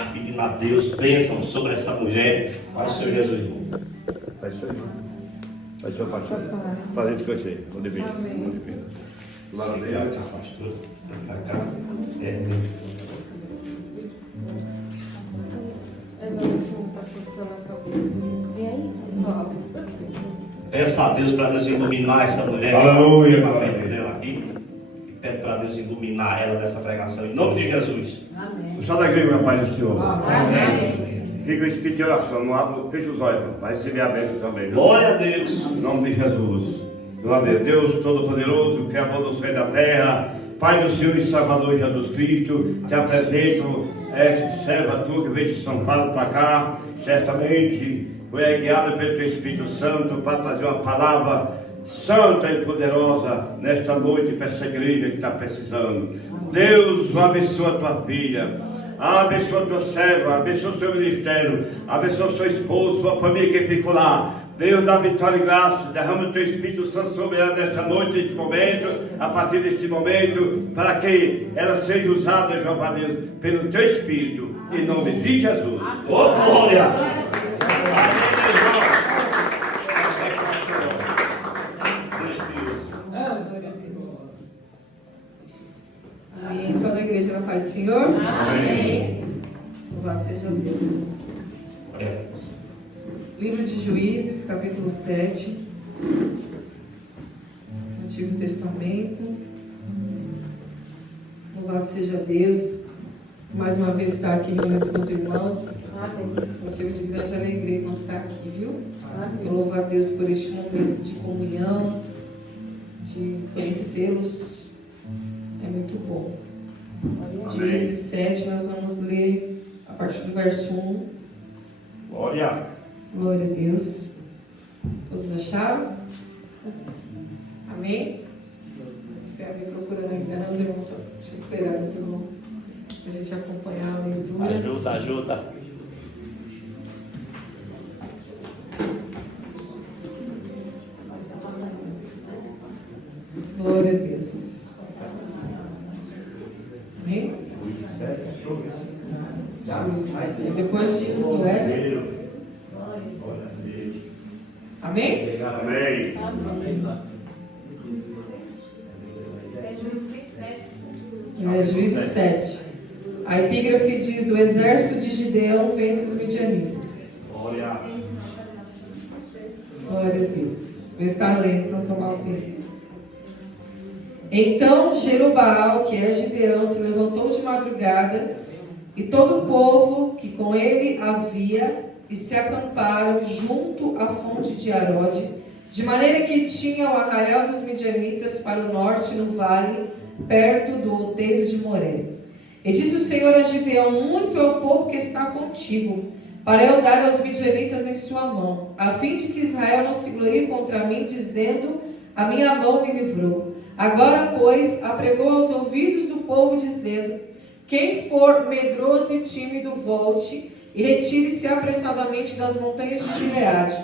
mais, pedindo a Deus bênção sobre essa mulher. Vai, Senhor Jesus. Vai, Senhor. Vai, Senhor, pastor. Fazer de você. Vou de bem. Glória a Deus, pastor. Vem pra cá. Peça a Deus para Deus iluminar essa mulher. Aleluia. Dela aqui. E pede para Deus iluminar ela dessa pregação. Em nome de Jesus. Amém. O Senhor da igreja, meu Pai do Senhor. Amém. Fica o espírito de oração. Não abra, fecha os olhos. Vai receber a bênção também. Viu? Glória a Deus. Em nome de Jesus. Glória a Deus. Deus Todo-Poderoso, Criador do céu e da terra. Pai do Senhor e Salvador Jesus Cristo, te apresento essa serva tua que veio de São Paulo para cá, certamente foi guiada pelo teu Espírito Santo para trazer uma palavra santa e poderosa nesta noite para essa igreja que está precisando. Deus abençoa a tua filha, abençoa a tua serva, abençoa o seu ministério, abençoa o seu esposo, sua família que ficou lá. Deus dá vitória e graça, derrama o teu Espírito Santo sobre ela nesta noite, neste momento, a partir deste momento, para que ela seja usada, Jeová Deus, pelo teu Espírito, em nome de Jesus. Ô, glória! Amém. Só da igreja da paz do Senhor. Amém. Louvado seja Deus. Livro de Juízes, capítulo 7. Antigo Testamento. Louvado seja Deus. Mais uma vez estar aqui reunidos com os irmãos. Motivo de grande alegria não estar aqui, viu? Eu louvo a Deus por este momento de comunhão, de conhecê-los. É muito bom. Juízes 7, nós vamos ler a partir do verso 1. Glória! Glória a Deus. Todos acharam? Amém? Tem alguém procurando ainda, não, os irmãos? Deixa eu esperar os irmãos, para a gente acompanhar a leitura. Ajuda. Glória a Deus. Amém? Depois de Josué. Amém? Amém. É Juízes 7. A epígrafe diz: o exército de Gideão vence os midianitas. Glória! Glória a Deus. Vou estar lendo para tomar o tempo. Então Jerubaal, que é Gideão, se levantou de madrugada, e todo o povo que com ele havia, e se acamparam junto à fonte de Arode, de maneira que tinha o arraial dos midianitas para o norte no vale, perto do outeiro de Moré. E disse o Senhor a Gideão: muito é o povo que está contigo, para eu dar aos midianitas em sua mão, a fim de que Israel não se glorie contra mim, dizendo: a minha mão me livrou. Agora, pois, apregou aos ouvidos do povo, dizendo: quem for medroso e tímido, volte e retire-se apressadamente das montanhas de Gileade.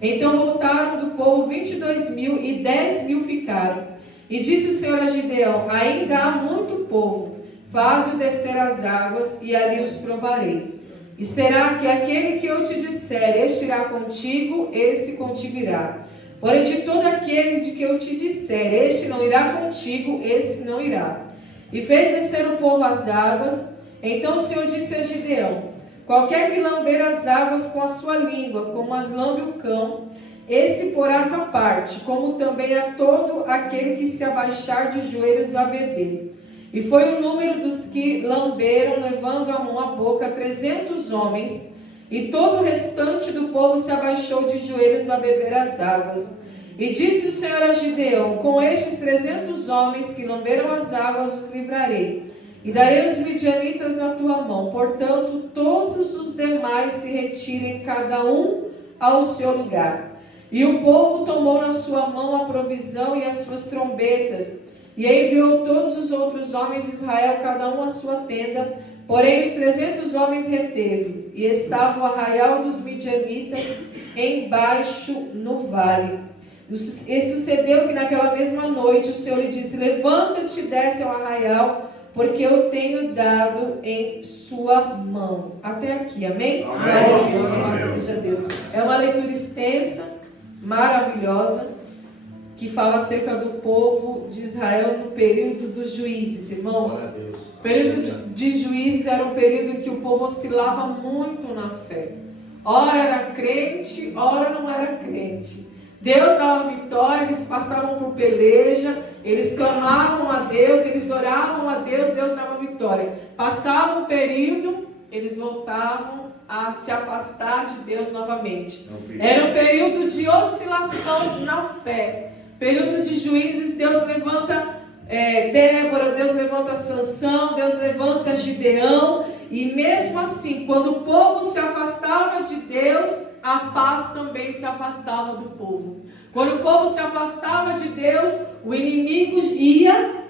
Então voltaram do povo 22.000 e 10.000 ficaram. E disse o Senhor a Gideão: ainda há muito povo, faze-o descer as águas, e ali os provarei. E será que aquele que eu te disser, este irá contigo, esse contigo irá. Porém, de todo aquele de que eu te disser, este não irá contigo, esse não irá. E fez descer o povo as águas. Então o Senhor disse a Gideão: qualquer que lamber as águas com a sua língua, como as lambe o cão, esse porás à parte, como também a todo aquele que se abaixar de joelhos a beber. E foi o número dos que lamberam, levando a mão à boca, 300 homens, e todo o restante do povo se abaixou de joelhos a beber as águas. E disse o Senhor a Gideão: com estes 300 homens que lamberam as águas os livrarei, e darei os midianitas na tua mão. Portanto, todos os demais se retirem, cada um ao seu lugar. E o povo tomou na sua mão a provisão e as suas trombetas, e enviou todos os outros homens de Israel, cada um à sua tenda. Porém os 300 homens reteve, e estava o arraial dos midianitas embaixo no vale. E sucedeu que naquela mesma noite o Senhor lhe disse: levanta-te e desce ao arraial, porque eu tenho dado em sua mão. Até aqui, amém? Amém. Louvado seja Deus. É uma leitura extensa, maravilhosa, que fala acerca do povo de Israel no período dos juízes, irmãos. Glória a Deus. O período de juízes era um período em que o povo oscilava muito na fé. Ora era crente, ora não era crente. Deus dava vitória, eles passavam por peleja, eles clamavam a Deus, eles oravam a Deus, Deus dava vitória. Passava um período, eles voltavam a se afastar de Deus novamente. Era um período de oscilação na fé. Período de juízes, Deus levanta Débora, Deus levanta Sansão, Deus levanta Gideão. E mesmo assim, quando o povo se afastava de Deus, a paz também se afastava do povo. Quando o povo se afastava de Deus, o inimigo ia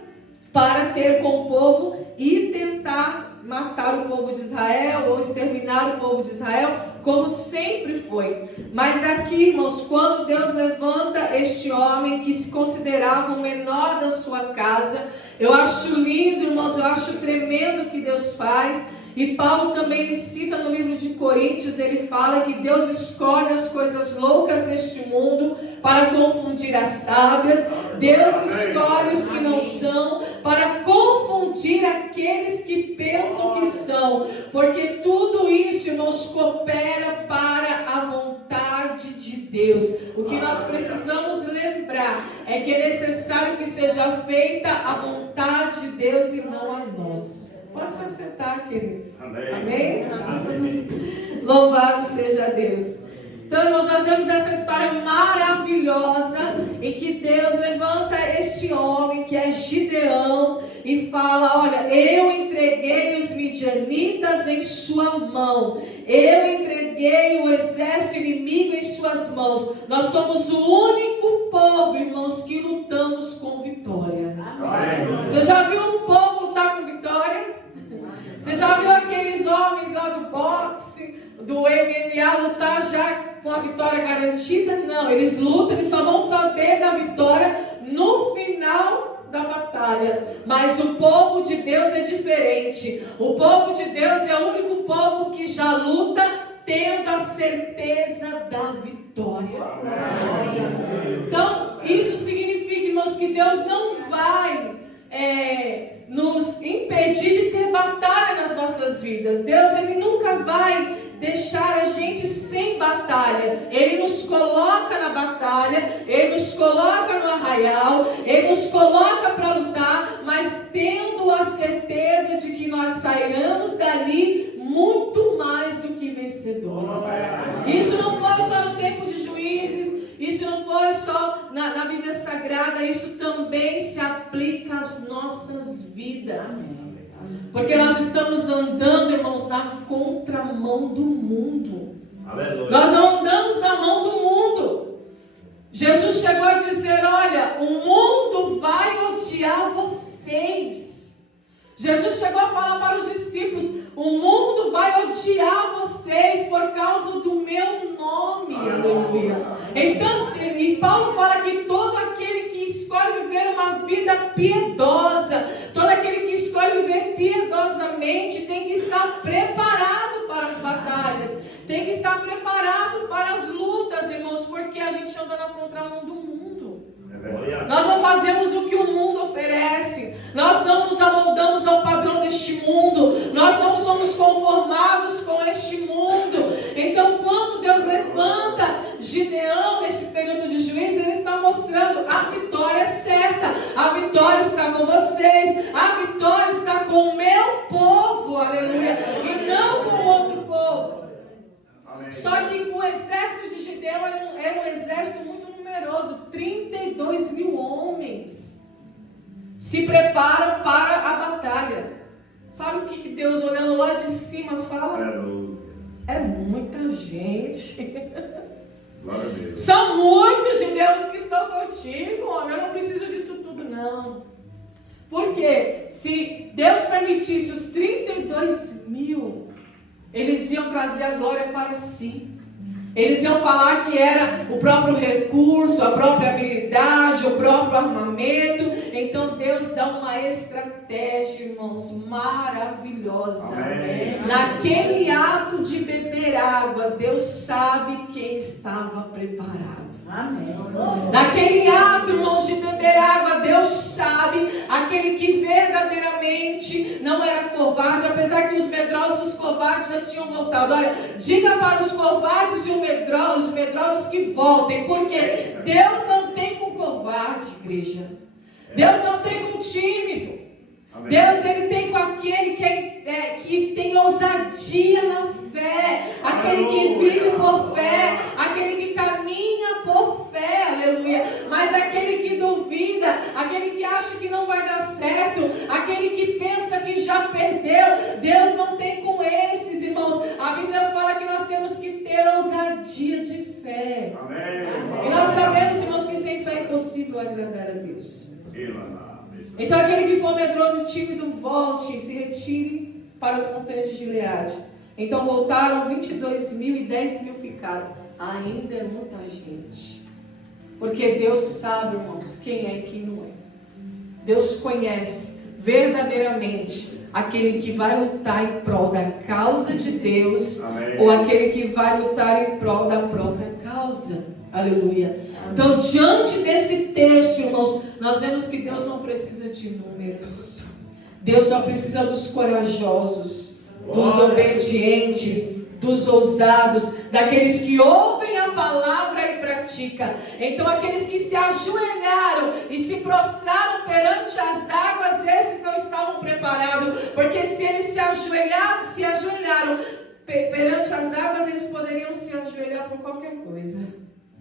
para ter com o povo e tentar matar o povo de Israel ou exterminar o povo de Israel, como sempre foi. Mas aqui, irmãos, quando Deus levanta este homem que se considerava o menor da sua casa, eu acho lindo, irmãos, eu acho tremendo o que Deus faz. E Paulo também me cita no livro de Coríntios, ele fala que Deus escolhe as coisas loucas neste mundo para confundir as sábias. Deus escolhe os que não são para confundir aqueles que pensam que são. Porque tudo isso, irmãos, coopera para a vontade de Deus. O que nós precisamos lembrar é que é necessário que seja feita a vontade de Deus e não a nossa. Pode se sentar, queridos. Amém? Amém? Louvado seja Deus. Então, irmãos, nós vemos essa história maravilhosa em que Deus levanta este homem que é Gideão e fala: olha, eu entreguei os midianitas em sua mão, eu entreguei o exército inimigo em suas mãos. Nós somos o único povo, irmãos, que lutamos com vitória. Amém. Você já viu um povo lutar com vitória? Você já viu aqueles homens lá do boxe, do MMA lutar já com a vitória garantida? Não, eles lutam, eles só vão saber da vitória no final da batalha. Mas o povo de Deus é diferente. O povo de Deus é o único povo que já luta tendo a certeza da vitória. Então, isso significa, irmãos, que Deus não vai nos impedir de ter batalha nas nossas vidas. Deus, Ele nunca vai deixar a gente sem batalha. Ele nos coloca na batalha, Ele nos coloca no arraial, Ele nos coloca para lutar, mas tendo a certeza de que nós sairemos dali muito mais do que vencedores. Isso não foi só no tempo de Juízes, isso não foi só na Bíblia Sagrada, isso também se aplica às nossas vidas. Porque nós estamos andando, irmãos, na contramão do mundo. Aleluia. Nós não andamos na mão do mundo. Jesus chegou a dizer: olha, o mundo vai odiar vocês. Jesus chegou a falar para os discípulos: o mundo vai odiar vocês por causa do meu nome. Aleluia. Então, e Paulo fala que todo aquele que escolhe viver uma vida piedosa, todo aquele que escolhe viver piedosamente, tem que estar preparado para as batalhas, tem que estar preparado para as lutas, irmãos, porque a gente anda na contramão do mundo. Nós não fazemos o que o mundo oferece, nós não nos amoldamos ao padrão deste mundo, nós não somos conformados com este mundo. Então, quando Deus levanta Gideão nesse período de juízo, Ele está mostrando: a vitória é certa, a vitória está com vocês, a vitória está com o meu povo, aleluia, e não com outro povo. Só que o exército de Gideão era um exército muito numeroso, 32 mil homens se preparam para a batalha. Sabe o que Deus, olhando lá de cima, fala? É muita gente. São muitos judeus que estão contigo, homem. Eu não preciso disso tudo, não. Porque se Deus permitisse os 32 mil, eles iam trazer a glória para si. Eles iam falar que era o próprio recurso, a própria habilidade, o próprio armamento. Então Deus dá uma estratégia, irmãos, maravilhosa. Amém. Naquele ato de beber água, Deus sabe quem estava preparado. Amém. Naquele ato, irmãos, de beber água, Deus sabe aquele que verdadeiramente não era covarde, apesar que os medrosos, os covardes já tinham voltado. Olha, diga para os covardes e os medrosos que voltem, porque Deus não tem com covarde, igreja. Deus não tem com tímido. Amém. Deus, ele tem com aquele que tem ousadia na fé, aquele que vive por fé, aquele que caminha por fé, aleluia. Mas aquele que duvida, aquele que acha que não vai dar certo, aquele que pensa que já perdeu, Deus não tem com esses, irmãos. A Bíblia fala que nós temos que ter ousadia de fé. Amém. E nós sabemos, irmãos, que sem fé é impossível agradar a Deus. Então aquele que for medroso e tímido, volte e se retire para as montanhas de Gileade. Então voltaram 22.000 e 10.000 ficaram. Ainda é muita gente. Porque Deus sabe, irmãos, quem é e quem não é. Deus conhece verdadeiramente aquele que vai lutar em prol da causa de Deus. Amém. Ou aquele que vai lutar em prol da própria causa. Aleluia. Então, diante desse texto, irmãos, nós vemos que Deus não precisa de números. Deus só precisa dos corajosos, dos obedientes, dos ousados, daqueles que ouvem a palavra e praticam. Então, aqueles que se ajoelharam e se prostraram perante as águas, esses não estavam preparados, porque se eles se ajoelharam perante as águas, eles poderiam se ajoelhar por qualquer coisa.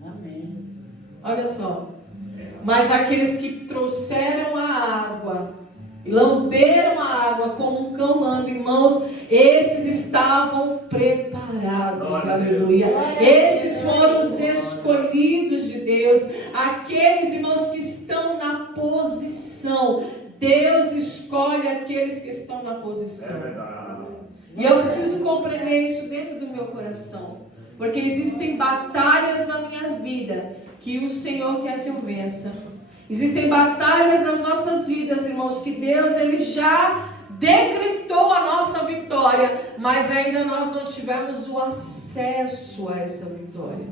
Amém. Olha só, mas aqueles que trouxeram a água e lamberam a água como um cão lambe, irmãos, esses estavam preparados, aleluia. Esses foram os escolhidos de Deus, aqueles, irmãos, que estão na posição. Deus escolhe aqueles que estão na posição. E eu preciso compreender isso dentro do meu coração, porque existem batalhas na minha vida que o Senhor quer que eu vença. Existem batalhas nas nossas vidas, irmãos, que Deus, ele já decretou a nossa vitória, mas ainda nós não tivemos o acesso a essa vitória.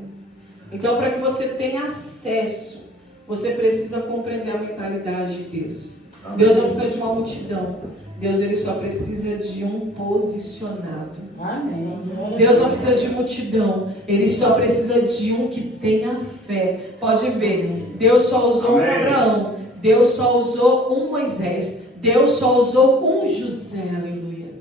Então, para que você tenha acesso, você precisa compreender a mentalidade de Deus. Deus não precisa de uma multidão. Deus, ele só precisa de um posicionado. Amém. Deus não precisa de multidão. Ele só precisa de um que tenha fé. Pode ver, Deus só usou um Abraão. Deus só usou um Moisés. Deus só usou um José, aleluia.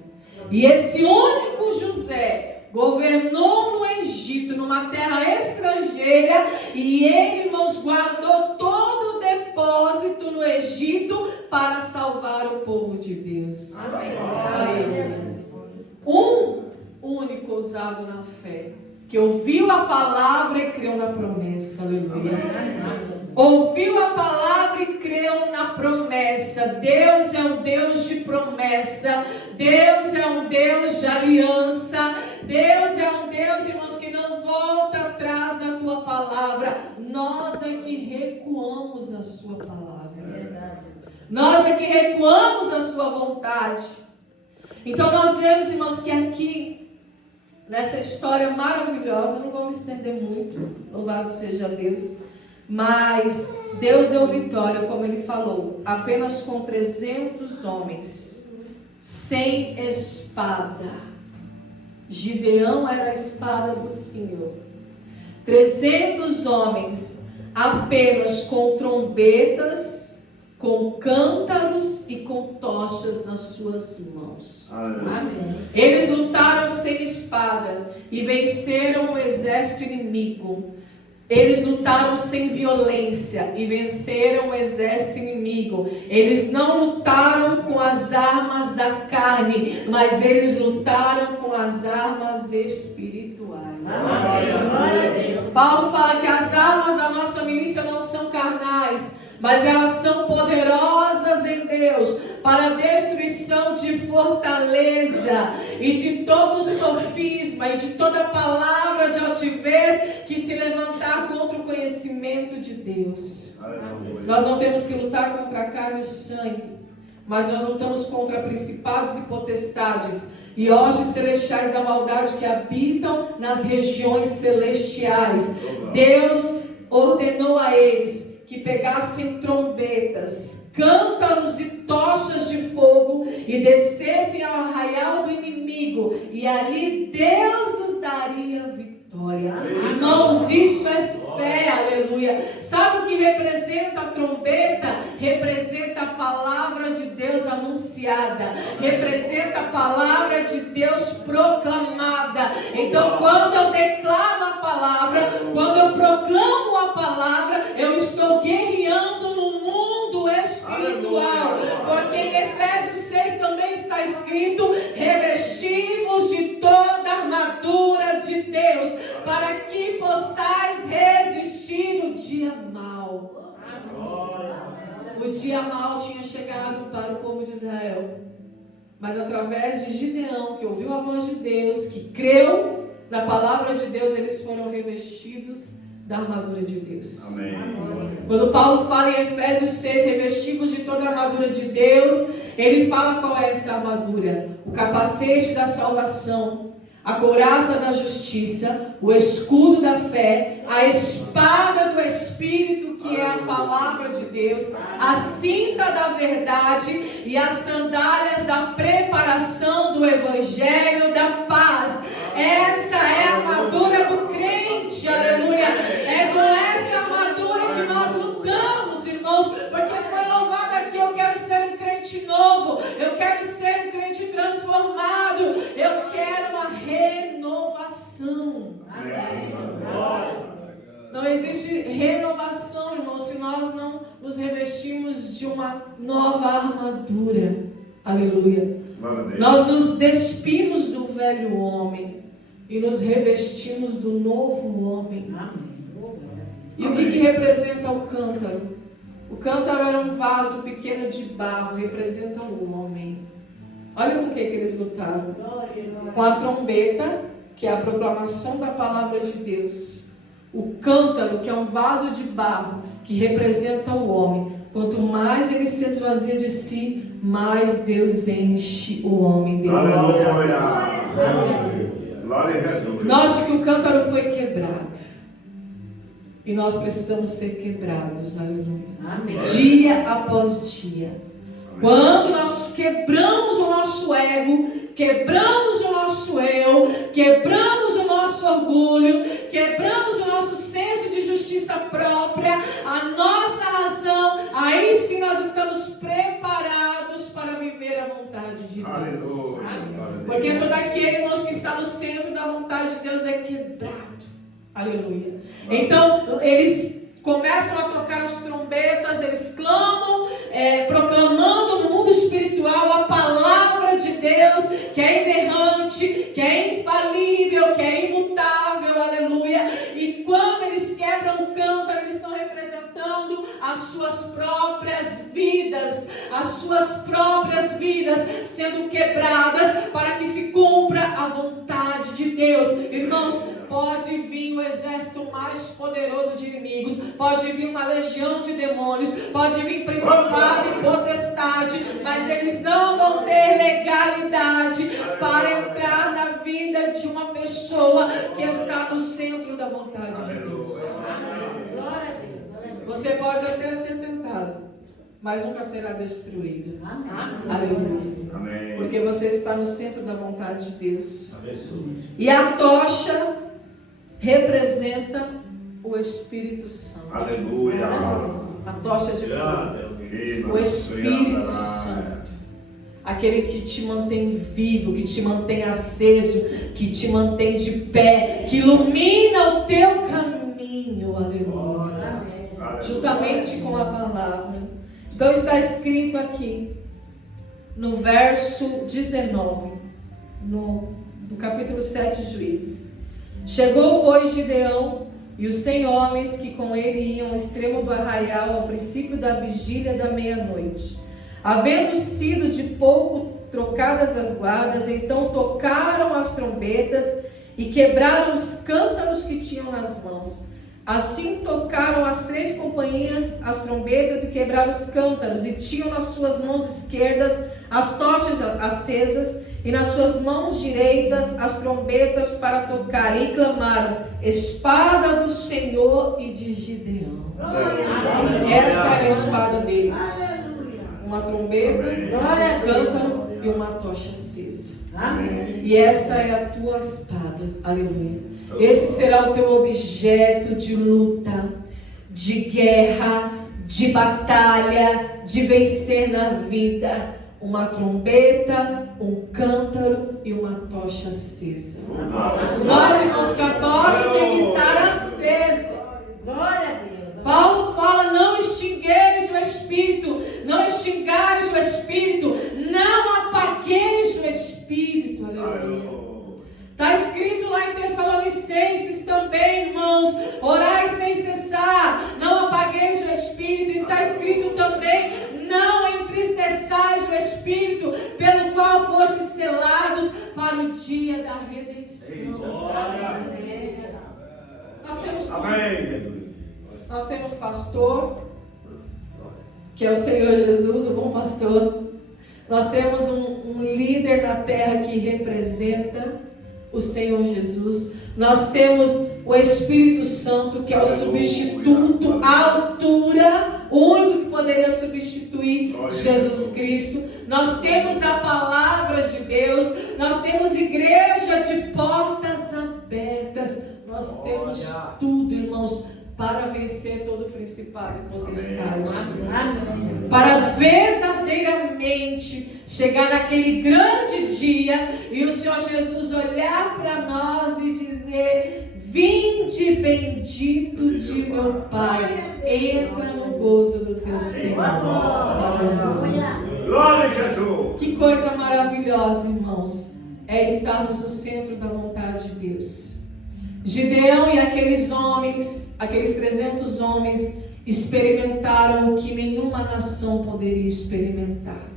E esse único José governou no Egito, numa terra estrangeira, e ele nos guardou todo o depósito no Egito para salvar o povo de Deus. Amém. Aleluia. Um único ousado na fé, que ouviu a palavra e creu na promessa, aleluia. Ouviu a palavra e creu na promessa. Deus é um Deus de promessa. Deus é um Deus de aliança. Deus é um Deus, irmãos, que não volta atrás da tua palavra. Nós é que recuamos a sua palavra. Nós é que recuamos a sua vontade. Então nós vemos, irmãos, que aqui, nessa história maravilhosa, não vou me estender muito, louvado seja Deus, mas Deus deu vitória, como ele falou, apenas com 300 homens, sem espada. Gideão era a espada do Senhor. 300 homens, apenas com trombetas, com cântaros e com tochas nas suas mãos. Amém. Eles lutaram sem espada e venceram o exército inimigo. Eles lutaram sem violência e venceram o exército inimigo. Eles não lutaram com as armas da carne, mas eles lutaram com as armas espirituais. Paulo fala que as armas da nossa milícia não são carnais, mas elas são poderosas em Deus para a destruição de fortaleza e de todo sofisma e de toda palavra de altivez que se levantar contra o conhecimento de Deus. Nós não temos que lutar contra a carne e o sangue, mas nós lutamos contra principados e potestades e hostes celestiais da maldade que habitam nas regiões celestiais. Deus ordenou a eles que pegassem trombetas, cântaros e tochas de fogo e descessem ao arraial do inimigo, e ali Deus nos daria vitória. Irmãos, isso é fé, aleluia. Sabe o que representa a trombeta? Representa a palavra de Deus anunciada, representa a palavra de Deus proclamada. Então, quando eu declaro a palavra, quando eu proclamo a palavra, eu estou guerreando no mundo espiritual, porque em Efésios 6 também está escrito: revestivos de toda a armadura de Deus, para que possais resistir no dia mau. O dia mau tinha chegado para o povo de Israel, mas através de Gideão, que ouviu a voz de Deus, que creu na palavra de Deus, eles foram revestidos da armadura de Deus. Amém. Quando Paulo fala em Efésios 6, revestivos de toda a armadura de Deus, ele fala qual é essa armadura: o capacete da salvação, a couraça da justiça, o escudo da fé, a espada do Espírito, que é a palavra de Deus, a cinta da verdade e as sandálias da preparação do Evangelho da paz. Essa é a armadura do crente, aleluia. É com essa armadura que nós lutamos, irmãos, porque foi louvado aqui: eu quero ser um crente novo, eu quero ser um crente transformado, eu quero uma renovação. Não existe renovação, irmãos, se nós não nos revestimos de uma nova armadura. Aleluia. Nós nos despimos do velho homem e nos revestimos do novo homem. E o que representa o cântaro? O cântaro era um vaso pequeno de barro, representa o homem. Olha com o que eles lutaram: com a trombeta, que é a proclamação da palavra de Deus. O cântaro, que é um vaso de barro, que representa o homem. Quanto mais ele se esvazia de si, mais Deus enche o homem dele. Aleluia. Glória a Jesus. Note que o cântaro foi quebrado. E nós precisamos ser quebrados. Aleluia. Amém. Dia após dia. Quando nós quebramos o nosso ego, quebramos o nosso eu, quebramos o nosso orgulho, quebramos o nosso senso de justiça própria, a nossa razão, aí sim nós estamos preparados para viver a vontade de Deus. Aleluia. Porque todo aquele, irmãos, que está no centro da vontade de Deus é quebrado. Aleluia. Então, eles começam a tocar as trombetas, eles clamam, proclamando no mundo espiritual a palavra de Deus, que é inerrante, que é infalível, que é imutável, aleluia. E quando eles quebram o cântaro, eles estão representando as suas próprias vidas sendo quebradas para que se cumpra a vontade de Deus. Irmãos, pode vir o exército mais poderoso de inimigos, pode vir uma legião de demônios, pode vir principado e potestade, mas eles não vão ter legalidade para entrar na vida de uma pessoa que está no centro da vontade de Deus. Você pode até ser tentado, mas nunca será destruído. Aleluia. Amém. Porque você está no centro da vontade de Deus. E a tocha representa o Espírito Santo. Aleluia. A tocha de fogo. O Espírito Santo. Aquele que te mantém vivo, que te mantém aceso, que te mantém de pé, que ilumina o teu caminho. Aleluia. Juntamente com a palavra. Então está escrito aqui no verso 19, no capítulo 7 de Juízes: chegou, pois, Gideão e os 100 homens que com ele iam ao extremo do arraial ao princípio da vigília da meia-noite. Havendo sido de pouco trocadas as guardas, então tocaram as trombetas e quebraram os cântaros que tinham nas mãos. Assim tocaram as 3 companhias as trombetas e quebraram os cântaros, e tinham nas suas mãos esquerdas as tochas acesas, e nas suas mãos direitas as trombetas para tocar, e clamaram: espada do Senhor e de Gideão. Essa era a espada deles. Uma trombeta, um cântaro e uma tocha acesa. E essa é a tua espada. Aleluia. Esse será o teu objeto de luta, de guerra, de batalha, de vencer na vida. Uma trombeta, um cântaro e uma tocha acesa. Glória, irmãos, que a tocha tem que estar acesa. Glória a Deus. Paulo fala: não extingueis o Espírito, não extingais o Espírito, não apagueis o Espírito. Aleluia. Está escrito lá em Tessalonicenses também, irmãos: orai sem cessar, não apagueis o Espírito. Está escrito também: não entristeçais o Espírito, pelo qual fostes selados para o dia da redenção. Nós temos pastor, que é o Senhor Jesus, o bom pastor. Nós temos um líder na terra que representa o Senhor Jesus. Nós temos o Espírito Santo, que é o substituto à altura, o único que poderia substituir Jesus Cristo. Nós temos a palavra de Deus. Nós temos igreja de portas abertas. Nós temos tudo, irmãos, para vencer todo principado e potestade. Para verdadeiramente chegar naquele grande dia e o Senhor Jesus olhar para nós e dizer: vinde bendito de meu Pai, entra no gozo do teu Senhor. Glória a Jesus. Que coisa maravilhosa, irmãos, é estarmos no centro da vontade de Deus. Gideão e aqueles homens, aqueles 300 homens, experimentaram o que nenhuma nação poderia experimentar.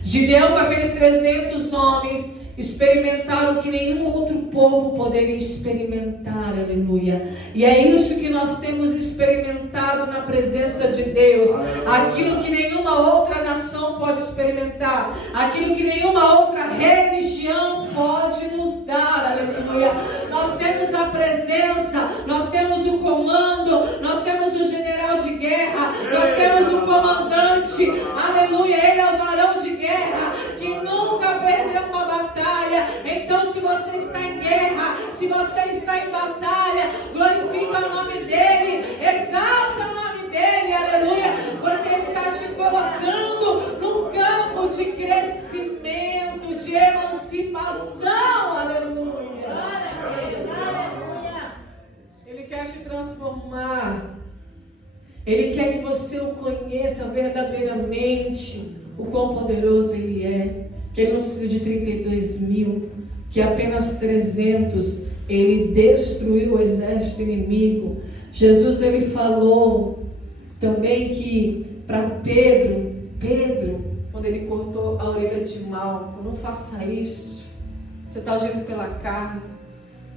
Gideão, com aqueles 300 homens, experimentaram o que nenhum outro povo poderia experimentar. Aleluia. E é isso que nós temos experimentado na presença de Deus. Aquilo que nenhuma outra nação pode experimentar, aquilo que nenhuma outra religião pode nos dar. Aleluia. Nós temos a presença, nós temos o comando, nós temos o general de guerra, nós temos o comandante. Aleluia. Ele é o varão de guerra que nunca perdeu uma batalha. Então, se você está em guerra, se você está em batalha, glorifica o nome dele, exalta o nome dele. Aleluia. Porque ele está te colocando num campo de crescimento, de emancipação. Aleluia. Ele quer te transformar. Ele quer que você o conheça verdadeiramente, o quão poderoso ele é. Que ele não precisa de 32 mil, que apenas 300 ele destruiu o exército inimigo. Jesus, ele falou também que para Pedro, quando ele cortou a orelha de Malco: não faça isso, você está agindo pela carne,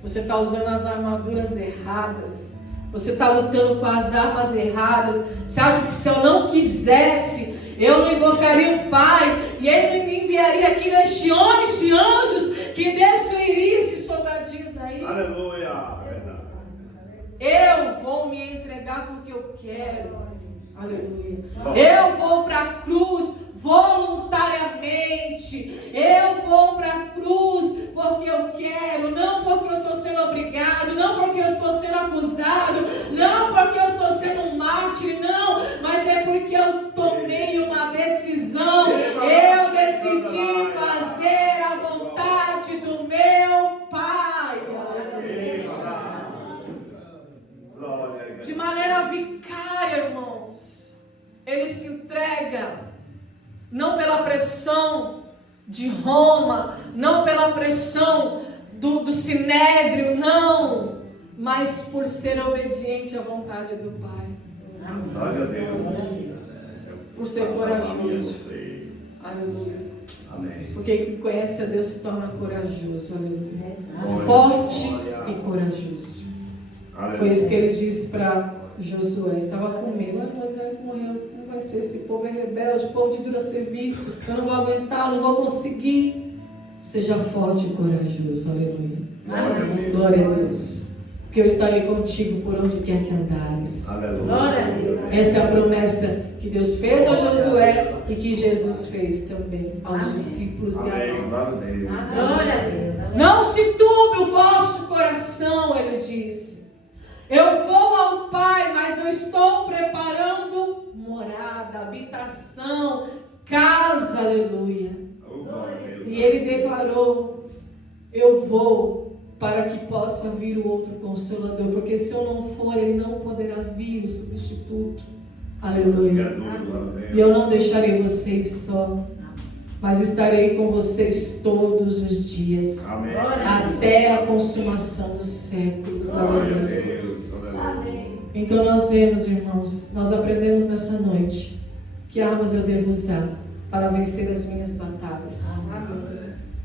você está usando as armaduras erradas, você está lutando com as armas erradas. Você acha que se eu não quisesse, eu não invocaria o Pai e Ele me enviaria aqui legiões de anjos que destruiriam esses soldadinhos aí? Aleluia. Eu vou me entregar porque eu quero. Aleluia. Eu vou para a cruz voluntariamente. Eu vou para a cruz porque eu quero, não porque eu estou sendo obrigado, não porque eu estou sendo acusado, não porque eu estou sendo um mártir, não, mas é porque eu tomei uma decisão. Eu decidi fazer a vontade do meu Pai. De maneira vicária, irmãos, ele se entrega. Não pela pressão de Roma, não pela pressão do Sinédrio, não, mas por ser obediente à vontade do Pai. Glória a Deus. Por ser corajoso. Aleluia. Amém. Porque quem conhece a Deus se torna corajoso. Aleluia. Amém. Forte e corajoso. Aleluia. Foi isso que ele disse para Josué. Ele estava com medo. Moisés morreu. Não vai ser, esse povo é rebelde, povo de dura serviço. Eu não vou aguentar, não vou conseguir. Seja forte e corajoso. Aleluia. Amém. Glória a Deus. Porque eu estarei contigo por onde quer que andares. Aleluia. Glória a Deus. Essa é a promessa que Deus fez a Josué e que Jesus fez também aos Amém. discípulos e a Amém. nós. Glória a Deus. Amém. Não se turbe o vosso coração, ele disse. Eu vou ao Pai, mas eu estou preparando morada, habitação, casa, aleluia. Oh, glória a Deus. E ele declarou: eu vou para que possa vir o outro Consolador, porque se eu não for, ele não poderá vir, o substituto. Aleluia. E eu não deixarei vocês só, mas estarei com vocês todos os dias, Amém. até a consumação dos séculos. Glória a Aleluia. Deus. Aleluia. Então nós vemos, irmãos, nós aprendemos nessa noite que armas eu devo usar para vencer as minhas batalhas. Amém.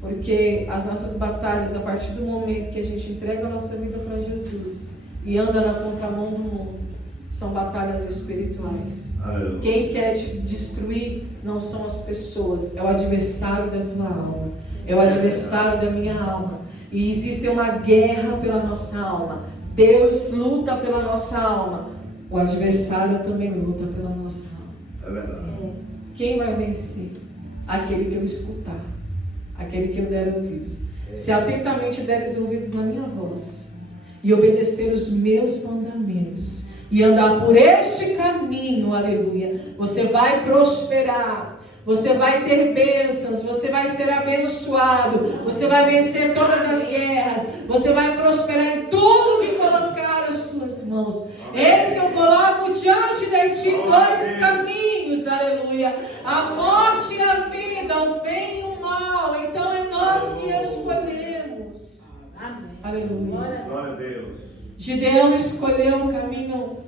Porque as nossas batalhas, a partir do momento que a gente entrega a nossa vida para Jesus e anda na contramão do mundo, são batalhas espirituais. Aleluia. Quem quer te destruir não são as pessoas, é o adversário da tua alma, é o adversário da minha alma. E existe uma guerra pela nossa alma. Deus luta pela nossa alma, o adversário também luta pela nossa alma. É verdade. Quem vai vencer? Aquele que eu escutar, aquele que eu der ouvidos. Se atentamente deres ouvidos na minha voz e obedecer os meus mandamentos e andar por este caminho, aleluia, você vai prosperar, você vai ter bênçãos, você vai ser abençoado, você vai vencer todas as guerras, você vai prosperar em tudo que colocar as suas mãos. Eis que eu coloco diante de ti dois caminhos, aleluia, a morte e a vida, o bem e o mal. Então é nós que escolhemos. Amém. Aleluia. Glória a Deus. Gideão escolheu o caminho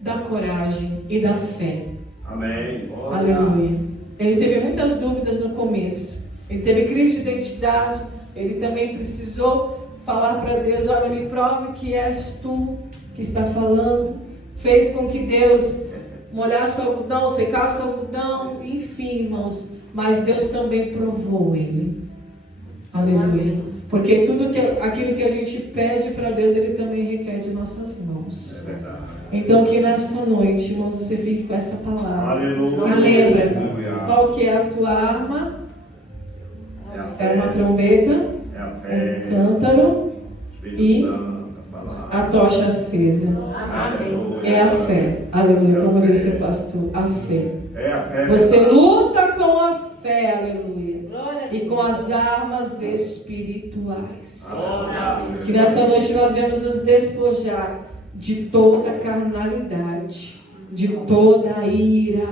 da coragem e da fé. Amém. Aleluia. Ele teve muitas dúvidas no começo. Ele teve crise de identidade. Ele também precisou falar para Deus: olha, me prove que és tu que está falando. Fez com que Deus molhasse o algodão, secasse o algodão, enfim, irmãos. Mas Deus também provou ele. Aleluia. Porque tudo aquilo que a gente pede para Deus, Ele também requer de nossas mãos. É verdade. Então que nesta noite, irmãos, você fique com essa palavra. Aleluia. E lembra, Aleluia. qual que é a tua arma? É a É uma fé. trombeta, É a um fé. cântaro, Espírito e Santo, a palavra. a tocha acesa. Amém. É a fé. Aleluia. Como disse o pastor, a fé. É a fé. Você luta com a fé, aleluia. Glória a E Deus. com as armas espirituais. Aleluia. Que nessa noite nós viemos nos despojar de toda a carnalidade, de toda a ira,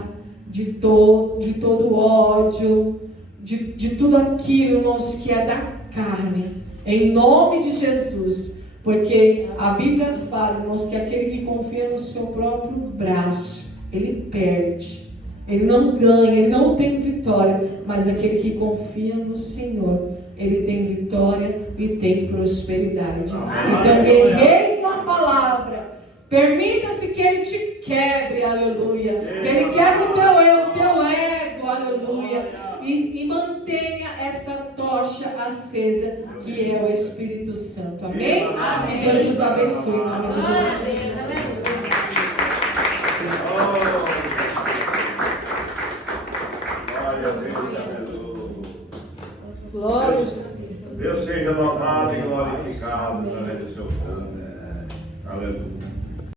de todo o ódio, de tudo aquilo, irmãos, que é da carne, em nome de Jesus. Porque a Bíblia fala, irmãos, que aquele que confia no seu próprio braço, ele perde. Ele não ganha, ele não tem vitória, mas aquele que confia no Senhor, ele tem vitória e tem prosperidade. Então, guerreie com a palavra. Permita-se que ele te quebre, aleluia. Que ele quebre o teu ego, aleluia. E mantenha essa tocha acesa, que é o Espírito Santo. Amém? Que Deus nos abençoe em nome de Glória a Jesus. Deus. Aleluia. Glória a Deus. Glória a Jesus. Deus seja louvado e glorificado através do seu povo. Aleluia.